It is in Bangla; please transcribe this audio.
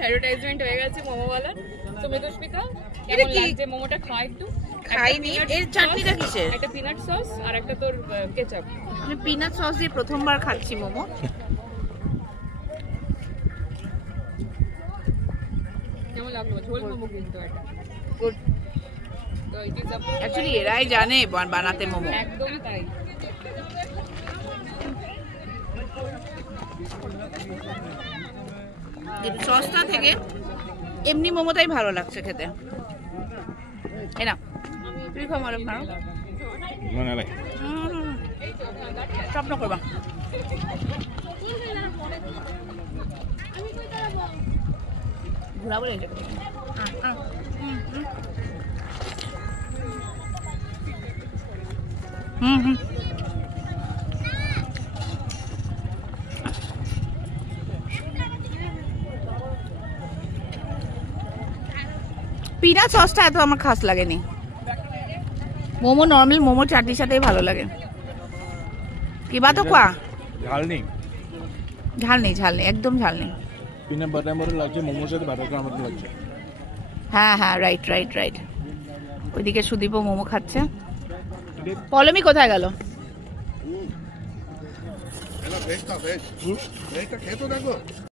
অ্যাডভার্টাইজমেন্ট হয়ে গেছে মোমোওয়ালার। তো মৃদুস্মিতা কেমন লাগছে মোমোটা? খা একটু। খাইনি। এর চাটনিটা কিসের? একটা পিনাট সস আর একটা তোর কেচাপ। আমি পিনাট সস দিয়ে প্রথমবার খাচ্ছি মোমো। কেমন লাগলো? ঝোল মোমো কিন্তু এটা গুড। তো ইট ইজ অ্যাকচুয়ালি এরাই জানে বানাতে মোমো। একদমই তাই। সসটা থেকে এমনি মোমোটাই ভালো লাগছে খেতে। এই না তুই খাও মারো খাও স্বপ্ন করবা। ঘুরাবো পিনাট সসটা এত আমার খাস লাগেনি। মোমো নর্মাল মোমো চাটনির সাথেই ভালো লাগে। কি বাত কোয়া? ঝাল নেই, ঝাল নেই, ঝাল নেই, একদম ঝাল নেই। পিনাট বাটার মতো লাগছে, মোমোর সাথে বাটার ক্রাম মতো লাগছে। হ্যাঁ হ্যাঁ, রাইট রাইট রাইট। ওইদিকে সুদীপও মোমো খাচ্ছে। পলমি কোথায় গেল? খেতো দেখো।